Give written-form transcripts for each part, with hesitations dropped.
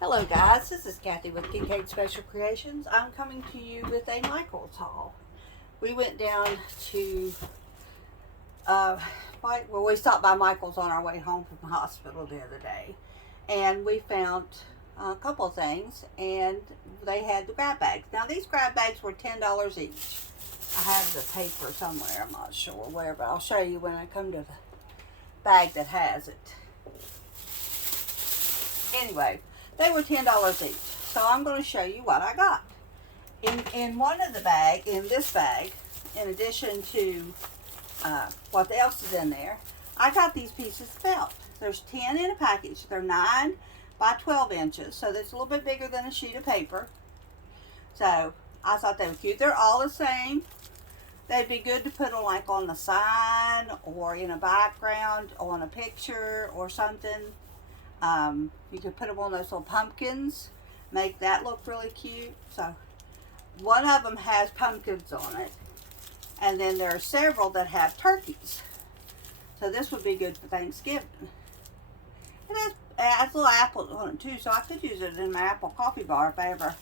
Hello guys, this is Kathy with Kincaid Special Creations. I'm coming to you with a Micheals haul. We went down to, we stopped by Micheals on our way home from the hospital the other day. And we found a couple of things, and they had the grab bags. Now these grab bags were $10 each. I have the paper somewhere, I'm not sure where, but I'll show you when I come to the bag that has it. Anyway, they were $10 each. So I'm going to show you what I got. In one of the bag, in this bag, in addition to what else is in there, I got these pieces of felt. There's 10 in a package. They're 9 by 12 inches, so that's a little bit bigger than a sheet of paper. So I thought they were cute. They're all the same. They'd be good to put on the sign or in a background on a picture or something. You could put them on those little pumpkins, make that look really cute. So one of them has pumpkins on it, and then there are several that have turkeys. So this would be good for Thanksgiving. It has little apples on it too, so I could use it in my apple coffee bar if I ever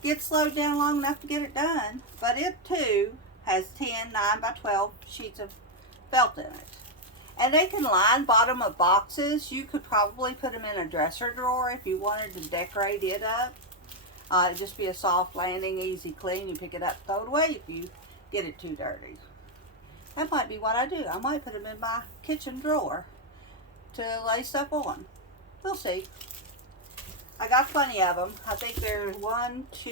get slowed down long enough to get it done. But it too has 10 9 by 12 sheets of felt in it. And they can line bottom of boxes. You could probably put them in a dresser drawer if you wanted to decorate it up. It'd just be a soft landing, easy clean. You pick it up, throw it away if you get it too dirty. That might be what I do. I might put them in my kitchen drawer to lay stuff on. We'll see. I got plenty of them. I think there's 1, 2,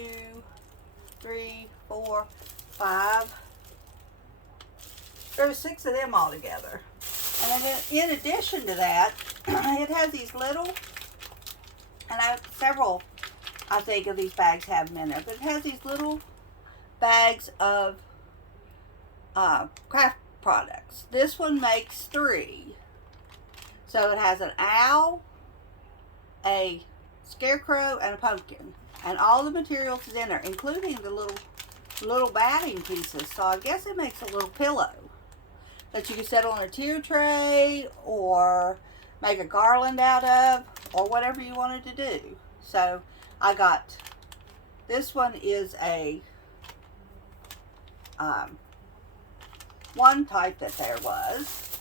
3, 4, 5. There's 6 of them all together. And then in addition to that, it has these little, and several, I think, of these bags have them in there, but it has these little bags of craft products. This one makes 3. So it has an owl, a scarecrow, and a pumpkin. And all the materials is in there, including the little batting pieces. So I guess it makes a little pillow that you can set on a tier tray or make a garland out of, or whatever you wanted to do. So I got, this one is a one type that there was,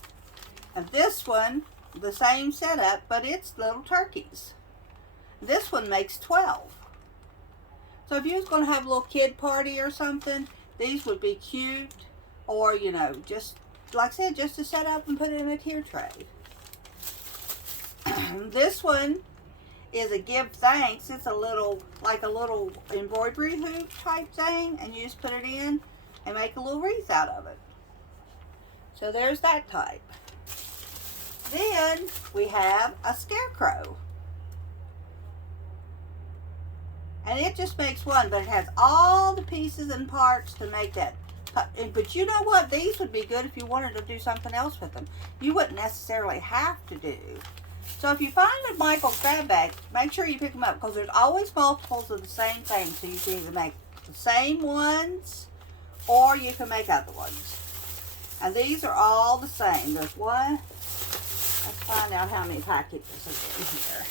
and this one the same setup, but it's little turkeys. This one makes 12. So if you was going to have a little kid party or something, these would be cute, or just like I said, just to set up and put it in a tier tray. This one is a give thanks. It's like a little embroidery hoop type thing, and you just put it in and make a little wreath out of it. So there's that type. Then we have a scarecrow. And it just makes one, but it has all the pieces and parts to make that. But you know what? These would be good if you wanted to do something else with them. You wouldn't necessarily have to do. So if you find a Micheals grab bag, make sure you pick them up, because there's always multiples of the same thing. So you can either make the same ones or you can make other ones. And these are all the same. There's one. Let's find out how many packages are in here.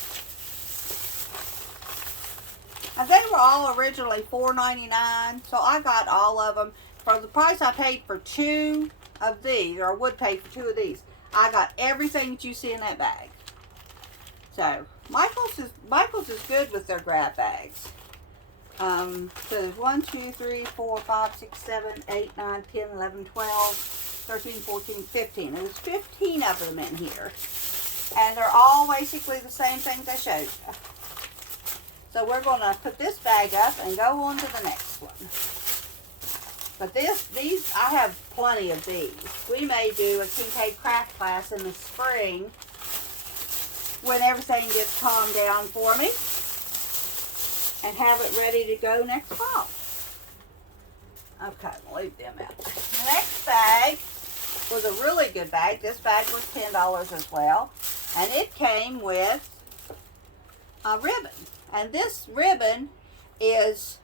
And they were all originally $4.99, so I got all of them. For the price I paid for 2 of these, or would pay for 2 of these, I got everything that you see in that bag. So Micheals is good with their grab bags. So there's 1, 2, 3, 4, 5, 6, 7, 8, 9, 10, 11, 12, 13, 14, 15. There's 15 of them in here. And they're all basically the same things I showed you. So we're going to put this bag up and go on to the next one. But these, I have plenty of these. We may do a Kincaid craft class in the spring when everything gets calmed down for me, and have it ready to go next fall. Okay, we'll leave them out. The next bag was a really good bag. This bag was $10 as well. And it came with a ribbon. And this ribbon is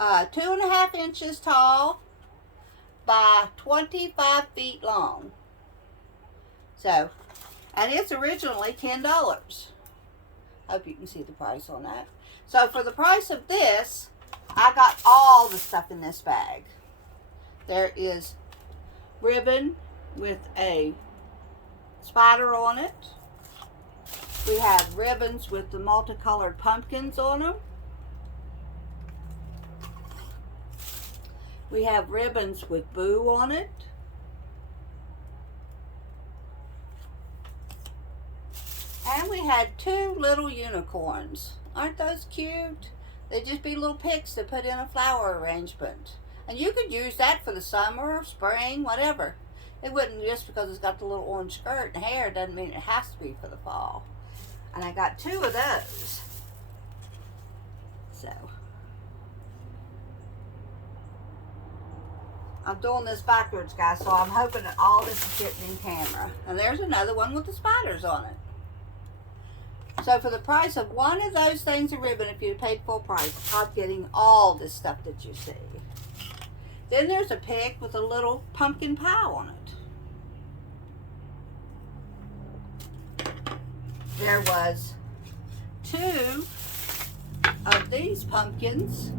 2.5 inches tall by 25 feet long. So, and it's originally $10. Hope you can see the price on that. So for the price of this, I got all the stuff in this bag. There is ribbon with a spider on it. We have ribbons with the multicolored pumpkins on them. We have ribbons with Boo on it. And we had 2 little unicorns. Aren't those cute? They'd just be little picks to put in a flower arrangement. And you could use that for the summer, spring, whatever. It wouldn't, just because it's got the little orange skirt and hair doesn't mean it has to be for the fall. And I got 2 of those. So I'm doing this backwards, guys, so I'm hoping that all this is getting in camera. And there's another one with the spiders on it. So for the price of one of those things of ribbon, if you paid full price, I'm getting all this stuff that you see. Then there's a pick with a little pumpkin pie on it. There was 2 of these pumpkins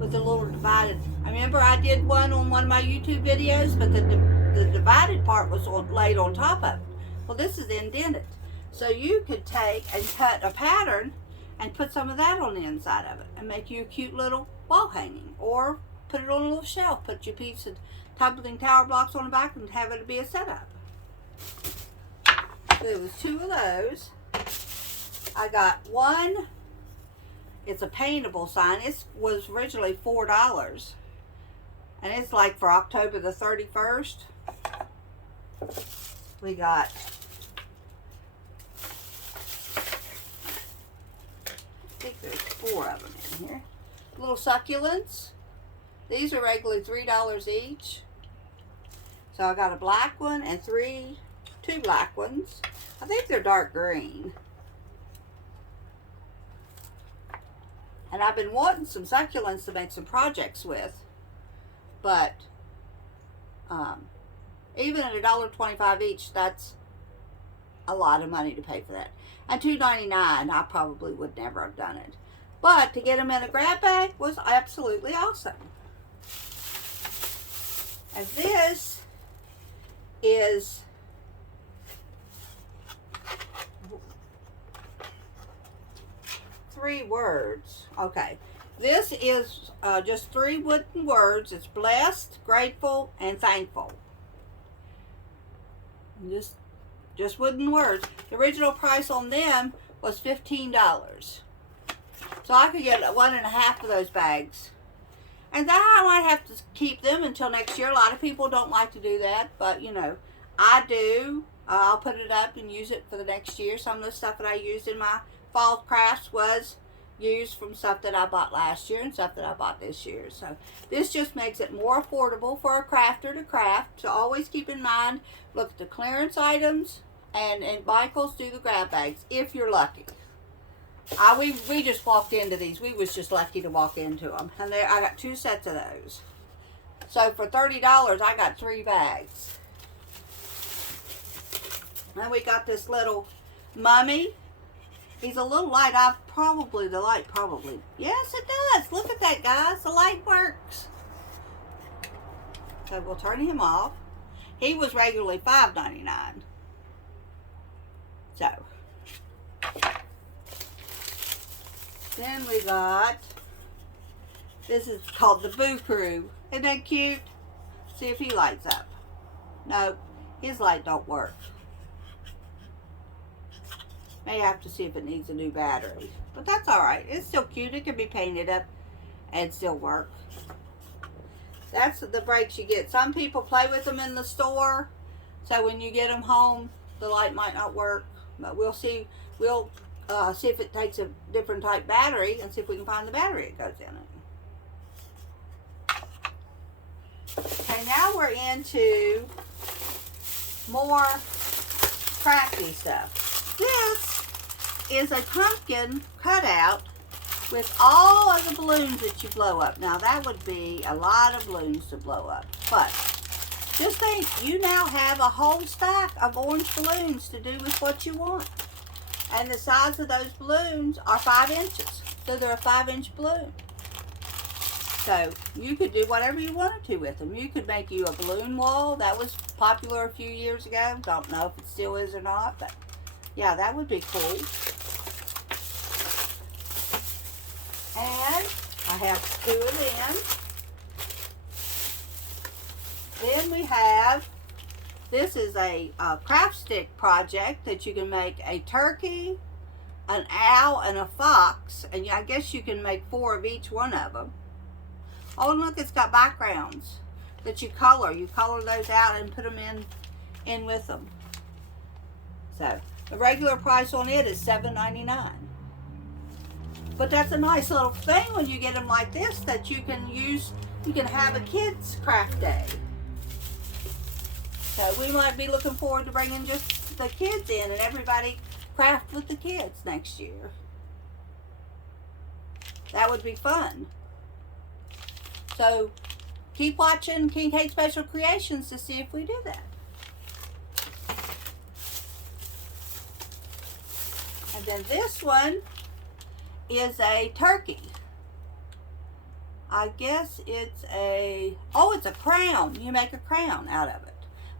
with a little divided. I remember I did one on one of my YouTube videos, but the divided part was laid on top of it. Well, this is indented. So you could take and cut a pattern and put some of that on the inside of it and make you a cute little wall hanging, or put it on a little shelf, put your piece of tumbling tower blocks on the back and have it be a setup. So there was 2 of those. I got one. It's a paintable sign. It was originally $4. And it's like for October the 31st. We got I think there's 4 of them in here. Little succulents. These are regularly $3 each. So I got a black one and 2 black ones. I think they're dark green. And I've been wanting some succulents to make some projects with. But even at $1.25 each, that's a lot of money to pay for that. And $2.99, I probably would never have done it. But to get them in a grab bag was absolutely awesome. And this is three words. Okay. This is just 3 wooden words. It's blessed, grateful, and thankful. Just wooden words. The original price on them was $15. So I could get 1.5 of those bags. And then I might have to keep them until next year. A lot of people don't like to do that, but you know, I do. I'll put it up and use it for the next year. Some of the stuff that I used in my fall crafts was used from stuff that I bought last year and stuff that I bought this year. So this just makes it more affordable for a crafter to craft. So always keep in mind, look at the clearance items, and Micheals do the grab bags if you're lucky. We just walked into these. We was just lucky to walk into them. And I got 2 sets of those. So for $30, I got 3 bags. Then we got this little mummy. He's a little light. The light probably. Yes, it does. Look at that, guys. The light works. So we'll turn him off. He was regularly $5.99. So. Then we got, this is called the Boo Crew. Isn't that cute? See if he lights up. No, his light don't work. May have to see if it needs a new battery. But that's alright. It's still cute. It can be painted up and still work. That's the breaks you get. Some people play with them in the store. So when you get them home, the light might not work. But we'll see. We'll see if it takes a different type battery and see if we can find the battery it goes in it. Okay, now we're into more crafty stuff. This is a pumpkin cutout with all of the balloons that you blow up. Now that would be a lot of balloons to blow up, but just think, you now have a whole stack of orange balloons to do with what you want. And the size of those balloons are 5 inches. So they're a 5-inch balloon. So you could do whatever you wanted to with them. You could make you a balloon wall. That was popular a few years ago. Don't know if it still is or not, but yeah, that would be cool. And I have 2 of them. Then we have, this is a craft stick project that you can make a turkey, an owl, and a fox. And I guess you can make 4 of each one of them. Oh, and look, it's got backgrounds that you color. You color those out and put them in with them. So the regular price on it is $7.99. But that's a nice little thing when you get them like this that you can use. You can have a kids' craft day. So we might be looking forward to bringing just the kids in and everybody craft with the kids next year. That would be fun. So keep watching King Kate Special Creations to see if we do that. And then this one is a turkey. I guess it's it's a crown. You make a crown out of it.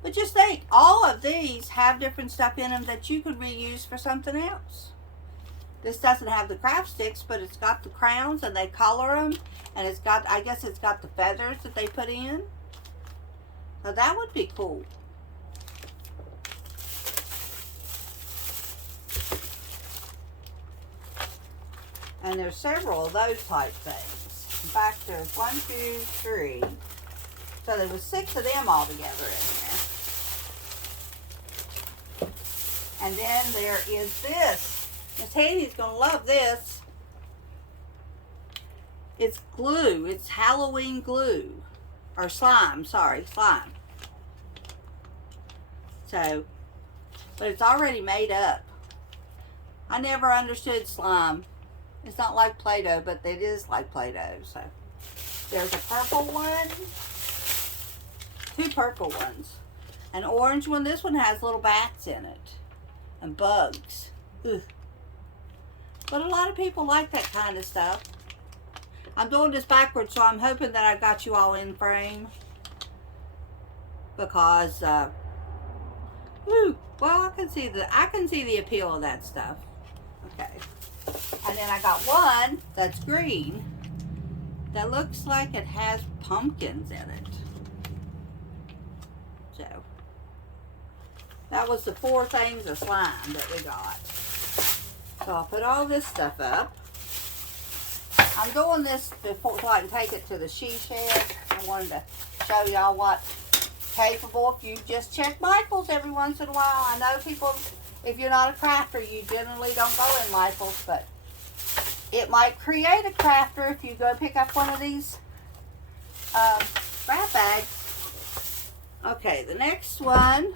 But just think, all of these have different stuff in them that you could reuse for something else. This doesn't have the craft sticks, but it's got the crowns and they color them. And it's got, I guess it's got the feathers that they put in. So that would be cool. And there's several of those type things. In fact, there's 1, 2, 3. So there was 6 of them all together in there. And then there is this. Miss Hattie's going to love this. It's glue. It's Halloween glue. Or slime. Sorry, slime. So, but it's already made up. I never understood slime. It's not like Play-Doh, but it is like Play-Doh. So, there's a purple one. 2 purple ones. An orange one. This one has little bats in it. And bugs. Ugh. But a lot of people like that kind of stuff. I'm doing this backwards, so I'm hoping that I got you all in frame. Because, well, I can see the appeal of that stuff. Okay. And then I got one that's green that looks like it has pumpkins in it. So, that was the 4 things of slime that we got. So I'll put all this stuff up. I'm doing this before so I can take it to the she shed. I wanted to show y'all what's capable. If you just check Micheals every once in a while. I know people, if you're not a crafter, you generally don't go in Micheals, but it might create a crafter if you go pick up one of these wrap bags. Okay, the next one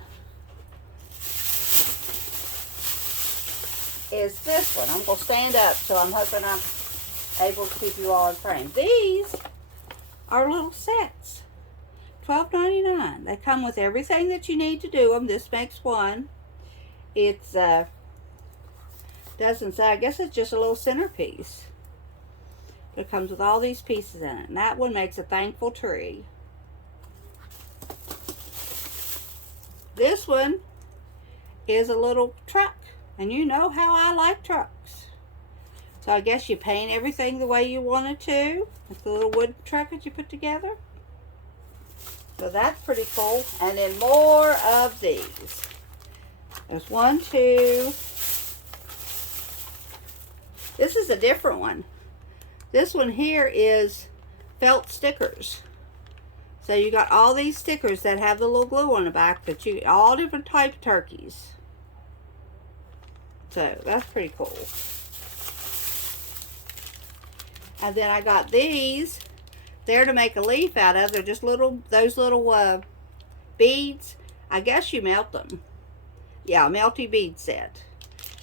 is this one. I'm going to stand up, so I'm hoping I'm able to keep you all in frame. These are little sets. $12.99. They come with everything that you need to do them. This makes one. It's doesn't say, I guess it's just a little centerpiece. But it comes with all these pieces in it. And that one makes a thankful tree. This one is a little truck. And you know how I like trucks. So I guess you paint everything the way you want it to. It's a little wooden truck that you put together. So that's pretty cool. And then more of these. There's 1, 2. This is a different one. This one here is felt stickers. So you got all these stickers that have the little glue on the back that you, all different type of turkeys. So that's pretty cool. And then I got these. They're to make a leaf out of. They're just little, those little beads. I guess you melt them. Yeah, melty bead set.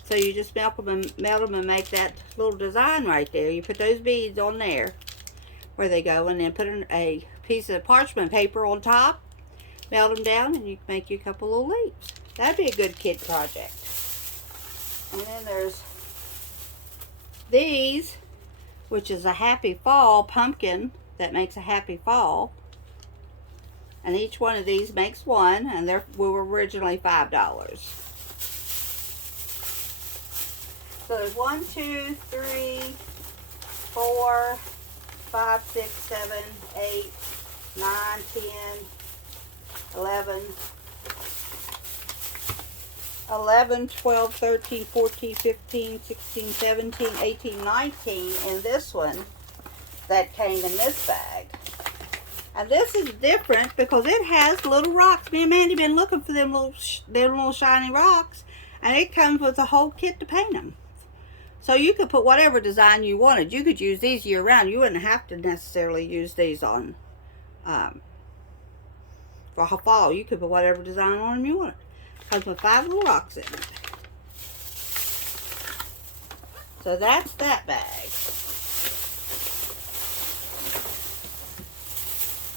So you just melt them and make that little design right there. You put those beads on there where they go, and then put a piece of parchment paper on top. Melt them down, and you can make you a couple little leaves. That'd be a good kid project. And then there's these, which is a happy fall pumpkin that makes a happy fall. And each one of these makes one, and they were originally $5. So there's 1, 2, 3, 4, 5, 6, 7, 8, 9, 10, 11, 12, 13, 14, 15, 16, 17, 18, 19 in this one that came in this bag. And this is different because it has little rocks. Me and Mandy been looking for them little shiny rocks, and it comes with a whole kit to paint them. So you could put whatever design you wanted. You could use these year round. You wouldn't have to necessarily use these on for fall. You could put whatever design on them you wanted. Comes with 5 little rocks in it. So that's that bag.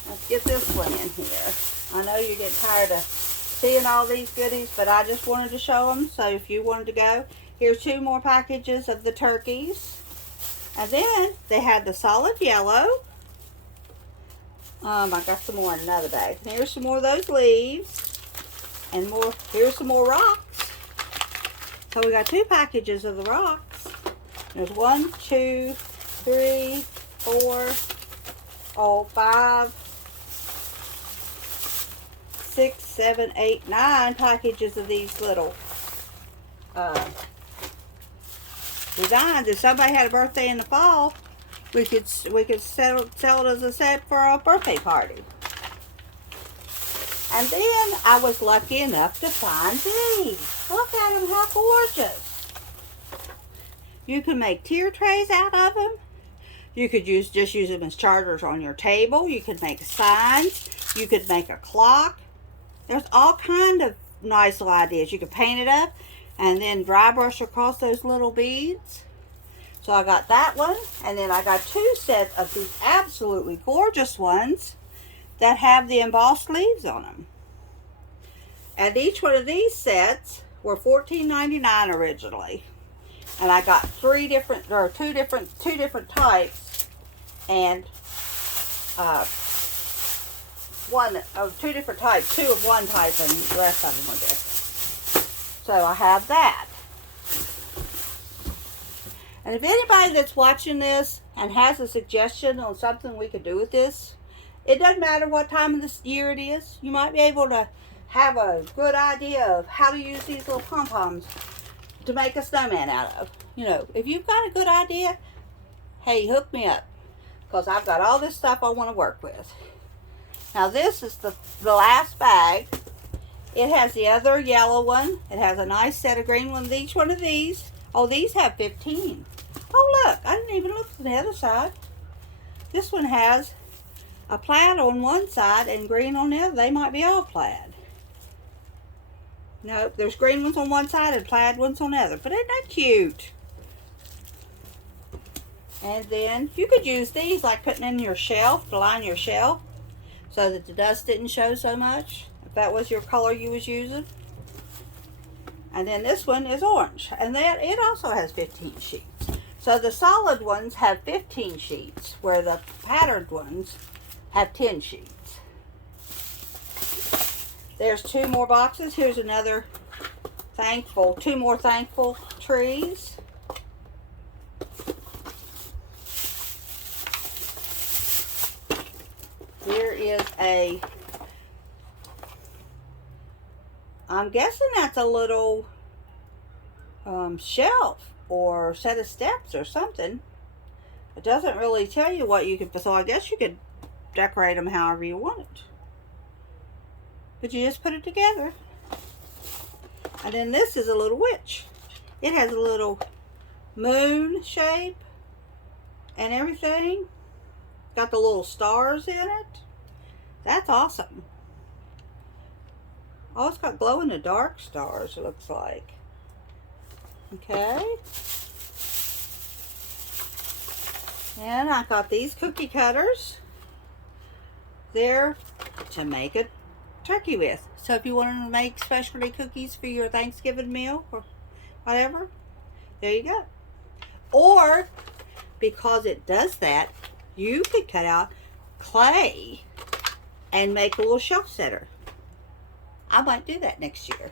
Let's get this one in here. I know you get tired of seeing all these goodies, but I just wanted to show them. So if you wanted to go, here's 2 more packages of the turkeys. And then they had the solid yellow. I got some more in another bag. And here's some more of those leaves. And more, here's some more rocks. So we got 2 packages of the rocks. There's 1, 2, 3, 4, 5, 6, 7, 8, 9 packages of these little designs. If somebody had a birthday in the fall, we could sell it as a set for a birthday party. And then I was lucky enough to find these. Look at them, how gorgeous. You can make tier trays out of them. You could just use them as chargers on your table. You could make signs. You could make a clock. There's all kind of nice little ideas. You could paint it up and then dry brush across those little beads. So I got that one. And then I got 2 sets of these absolutely gorgeous ones that have the embossed leaves on them. And each one of these sets were $14.99 originally. And I got 2 different types, and 2 different types, 2 of one type, and the rest of them were different. So I have that. And if anybody that's watching this and has a suggestion on something we could do with this, it doesn't matter what time of this year it is. You might be able to have a good idea of how to use these little pom-poms to make a snowman out of. You know, if you've got a good idea, hey, hook me up, because I've got all this stuff I want to work with. Now this is the last bag. It has the other yellow one. It has a nice set of green ones. Each one of these, oh, these have 15. Oh, look, I didn't even look at the other side. This one has a plaid on one side and green on the other. They might be all plaid. No, there's green ones on one side and plaid ones on the other. But isn't that cute? And then you could use these like putting in your shelf, to line your shelf, so that the dust didn't show so much, if that was your color you was using. And then this one is orange, and then it also has 15 sheets. So the solid ones have 15 sheets, where the patterned ones have 10 sheets. There's 2 more boxes. Here's another 2 more thankful trees. Here is I'm guessing that's a little shelf or set of steps or something. It doesn't really tell you what you could, so I guess you could decorate them however you want it. But you just put it together. And then this is a little witch. It has a little moon shape and everything. Got the little stars in it. That's awesome. Oh, it's got glow in the dark stars, it looks like. Okay. And I got these cookie cutters. They're to make a turkey with. So if you want to make specialty cookies for your Thanksgiving meal or whatever, There you go. Or, because it does that, you could cut out clay and make a little shelf setter. I might do that next year.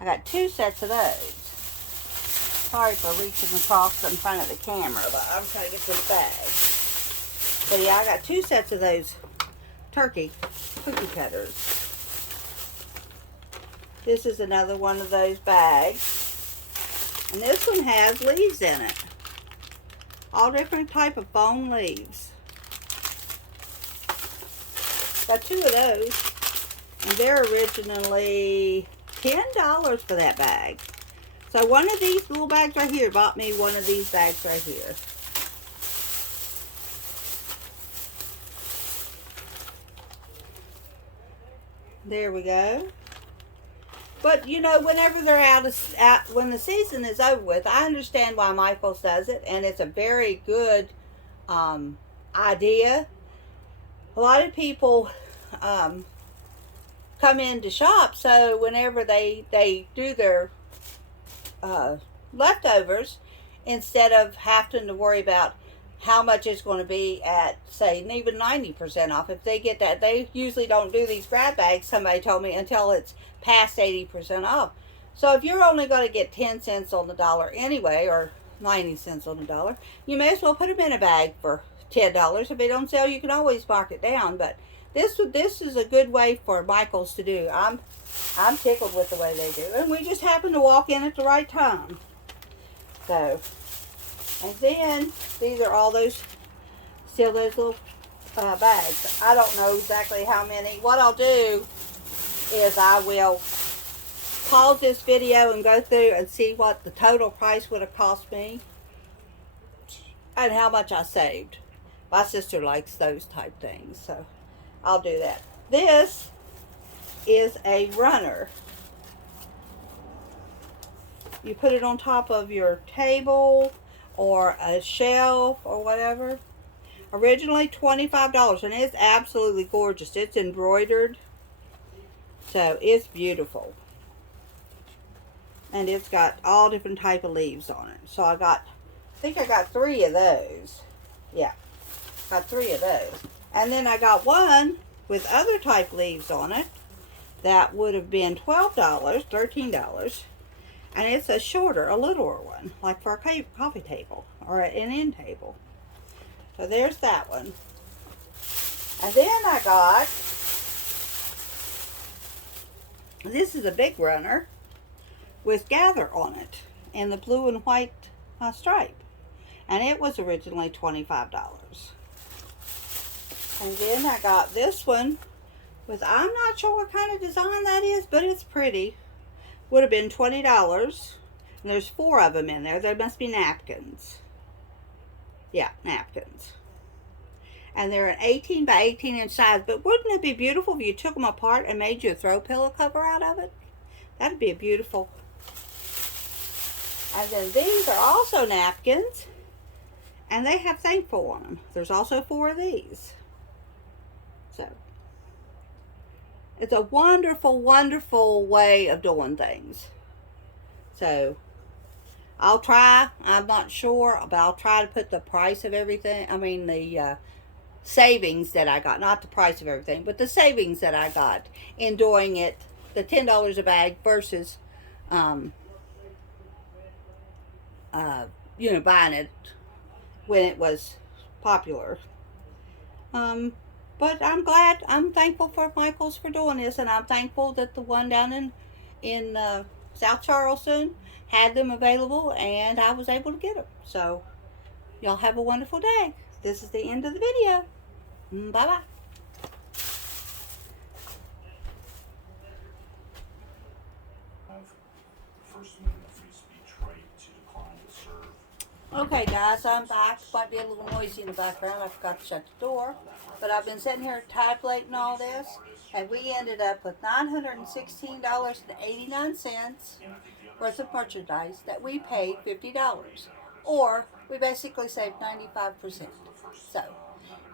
I got 2 sets of those. Sorry for reaching across in front of the camera, but I'm trying to get this bag. But yeah, I got 2 sets of those turkey cookie cutters. This is another one of those bags. And this one has leaves in it. All different type of foam leaves. Got 2 of those. And they're originally $10 for that bag. So one of these little bags right here bought me one of these bags right here. There we go. But you know, whenever they're when the season is over with, I understand why Micheals does it, and it's a very good idea. A lot of people come in to shop, so whenever they do their leftovers, instead of having to worry about how much it's going to be at, say, even 90% off. If they get that, they usually don't do these grab bags, somebody told me, until it's past 80% off. So if you're only going to get 10 cents on the dollar anyway, or 90 cents on the dollar, you may as well put them in a bag for $10. If they don't sell, you can always mark it down. But this is a good way for Micheals to do. I'm tickled with the way they do, and we just happen to walk in at the right time. So, and then these are all those, still those little bags. I don't know exactly how many. What I'll do is I will pause this video and go through and see what the total price would have cost me and how much I saved. My sister likes those type things, so I'll do that. This is a runner. You put it on top of your table or a shelf or whatever. Originally $25, and it's absolutely gorgeous. It's embroidered, so it's beautiful. And it's got all different type of leaves on it. So I think I got 3 of those. Yeah, got 3 of those. And then I got one with other type leaves on it that would have been $12, $13. And it's a shorter, a littler one, like for a coffee table or an end table. So there's that one. And then I got, this is a big runner with gather on it in the blue and white stripe. And it was originally $25. And then I got this one with, I'm not sure what kind of design that is, but it's pretty. Would have been $20. And there's 4 of them in there. There must be napkins. Yeah, napkins. And they're an 18 by 18 inch size. But wouldn't it be beautiful if you took them apart and made you a throw pillow cover out of it? That'd be a beautiful. And then these are also napkins. And they have thankful on them. There's also 4 of these. So it's a wonderful, wonderful way of doing things. So I'll try. I'm not sure, but I'll try to put the price of everything. I mean, the savings that I got. Not the price of everything, but the savings that I got in doing it. The $10 a bag versus, buying it when it was popular. But I'm thankful for Micheals for doing this, and I'm thankful that the one down in South Charleston had them available, and I was able to get them. So, y'all have a wonderful day. This is the end of the video. Bye-bye. Okay guys, I'm back. Might be a little noisy in the background. I forgot to shut the door. But I've been sitting here tabulating all this, and we ended up with $916.89 worth of merchandise that we paid $50. Or we basically saved 95%. So,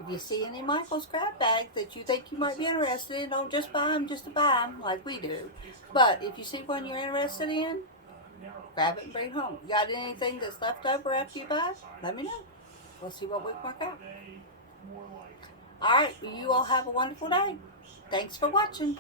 if you see any Micheals grab bags that you think you might be interested in, don't just buy them just to buy them like we do. But if you see one you're interested in, grab it and bring it home. You got anything that's left over after you buy? Let me know. We'll see what we can work out. All right, you all have a wonderful day. Thanks for watching.